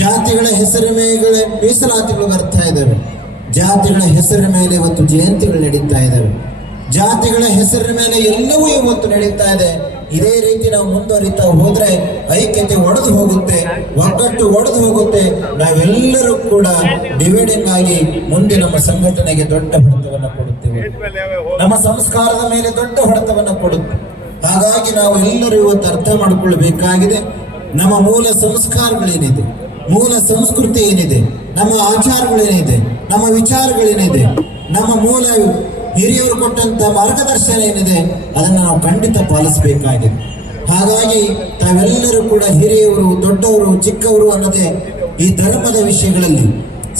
ಜಾತಿಗಳ ಹೆಸರ ಮೇಲೆ ಮೀಸಲಾತಿಗಳು ಬರ್ತಾ ಇದ್ದಾವೆ. ಜಾತಿಗಳ ಹೆಸರಿನ ಮೇಲೆ ಇವತ್ತು ಜಯಂತಿಗಳು ನಡೀತಾ ಇದ್ದಾವೆ. ಜಾತಿಗಳ ಹೆಸರಿನ ಮೇಲೆ ಎಲ್ಲವೂ ಇವತ್ತು ನಡೀತಾ ಇದೆ. ಇದೇ ರೀತಿ ನಾವು ಮುಂದುವರಿತಾ ಹೋದ್ರೆ ಐಕ್ಯತೆ ಒಡೆದು ಹೋಗುತ್ತೆ, ಒಗ್ಗಟ್ಟು ಒಡೆದು ಹೋಗುತ್ತೆ. ನಾವೆಲ್ಲರೂ ಕೂಡ ಡಿವೈಡಿಂಗ್ ಆಗಿ ಮುಂದೆ ನಮ್ಮ ಸಂಘಟನೆಗೆ ದೊಡ್ಡ ಹೊಡೆತವನ್ನು ಕೊಡುತ್ತೇವೆ, ನಮ್ಮ ಸಂಸ್ಕಾರದ ಮೇಲೆ ದೊಡ್ಡ ಹೊಡೆತವನ್ನು ಕೊಡುತ್ತೆ. ಹಾಗಾಗಿ ನಾವು ಎಲ್ಲರೂ ಇವತ್ತು ಅರ್ಥ ಮಾಡಿಕೊಳ್ಳಬೇಕಾಗಿದೆ, ನಮ್ಮ ಮೂಲ ಸಂಸ್ಕಾರಗಳೇನಿದೆ, ಮೂಲ ಸಂಸ್ಕೃತಿ ಏನಿದೆ, ನಮ್ಮ ಆಚಾರಗಳೇನಿದೆ, ನಮ್ಮ ವಿಚಾರಗಳೇನಿದೆ, ನಮ್ಮ ಮೂಲ ಹಿರಿಯವರು ಕೊಟ್ಟಂತ ಮಾರ್ಗದರ್ಶನ ಏನಿದೆ, ಅದನ್ನು ನಾವು ಖಂಡಿತ ಪಾಲಿಸಬೇಕಾಗಿದೆ. ಹಾಗಾಗಿ ತಾವೆಲ್ಲರೂ ಕೂಡ ಹಿರಿಯವರು, ದೊಡ್ಡವರು, ಚಿಕ್ಕವರು ಅನ್ನೋದೇ ಈ ಧರ್ಮದ ವಿಷಯಗಳಲ್ಲಿ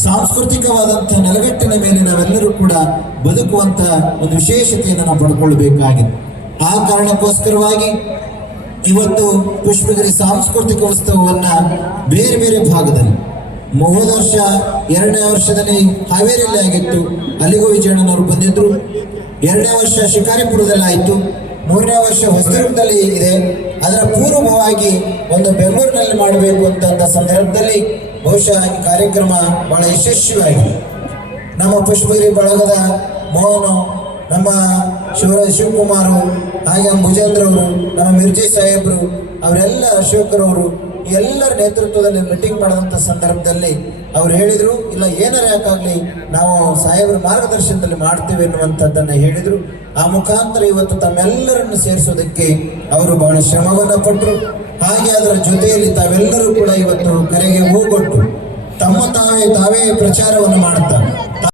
ಸಾಂಸ್ಕೃತಿಕವಾದಂತಹ ನೆಲಗಟ್ಟಿನ ಮೇಲೆ ನಾವೆಲ್ಲರೂ ಕೂಡ ಬದುಕುವಂತ ಒಂದು ವಿಶೇಷತೆಯನ್ನು ನಾವು ಪಡ್ಕೊಳ್ಬೇಕಾಗಿದೆ. ಆ ಕಾರಣಕ್ಕೋಸ್ಕರವಾಗಿ ಇವತ್ತು ಪುಷ್ಪಗಿರಿ ಸಾಂಸ್ಕೃತಿಕ ಉತ್ಸವವನ್ನ ಬೇರೆ ಬೇರೆ ಭಾಗದಲ್ಲಿ ಹೋದ ವರ್ಷ 2ನೇ ವರ್ಷದಲ್ಲಿ ಹಾವೇರಿಯಲ್ಲಿ ಆಗಿತ್ತು, ಅಲ್ಲಿಗೂ ವಿಜಯಣ್ಣನವರು ಬಂದಿದ್ರು. 2ನೇ ವರ್ಷ ಶಿಕಾರಿಪುರದಲ್ಲಿ ಆಯಿತು, 3ನೇ ವರ್ಷ ಹೊಸದುರ್ಗದಲ್ಲಿ ಇದೆ. ಅದರ ಪೂರ್ವವಾಗಿ ಒಂದು ಬೆಂಗಳೂರಿನಲ್ಲಿ ಮಾಡಬೇಕು ಅಂತ ಸಂದರ್ಭದಲ್ಲಿ ಬಹುಶಃ ಈ ಕಾರ್ಯಕ್ರಮ ಬಹಳ ಯಶಸ್ವಿಯಾಗಿದೆ. ನಮ್ಮ ಪುಷ್ಪಗಿರಿ ಬಳಗದ ಮೋಹನು, ನಮ್ಮ ಶಿವಕುಮಾರ್, ಹಾಗೆ ಭುಜೇಂದ್ರ ಅವರು, ನಮ್ಮ ಮಿರ್ಜಿ ಸಾಹೇಬರು, ಅವರೆಲ್ಲ ಅಶೋಕರವರು ಎಲ್ಲರ ನೇತೃತ್ವದಲ್ಲಿ ಮೀಟಿಂಗ್ ಮಾಡಿದಂಥ ಸಂದರ್ಭದಲ್ಲಿ ಅವ್ರು ಹೇಳಿದರು, ಇಲ್ಲ ಏನಾರ ಯಾಕಾಗಲಿ ನಾವು ಸಾಹೇಬರ ಮಾರ್ಗದರ್ಶನದಲ್ಲಿ ಮಾಡ್ತೇವೆ ಎನ್ನುವಂಥದ್ದನ್ನು ಹೇಳಿದರು. ಆ ಮುಖಾಂತರ ಇವತ್ತು ತಮ್ಮೆಲ್ಲರನ್ನು ಸೇರಿಸೋದಕ್ಕೆ ಅವರು ಬಹಳ ಶ್ರಮವನ್ನು ಪಟ್ಟರು. ಹಾಗೆ ಅದರ ಜೊತೆಯಲ್ಲಿ ತಾವೆಲ್ಲರೂ ಕೂಡ ಇವತ್ತು ಕರೆಗೆ ಹೋಗೊಟ್ಟು ತಮ್ಮ ತಾವೇ ಪ್ರಚಾರವನ್ನು ಮಾಡುತ್ತಾರೆ.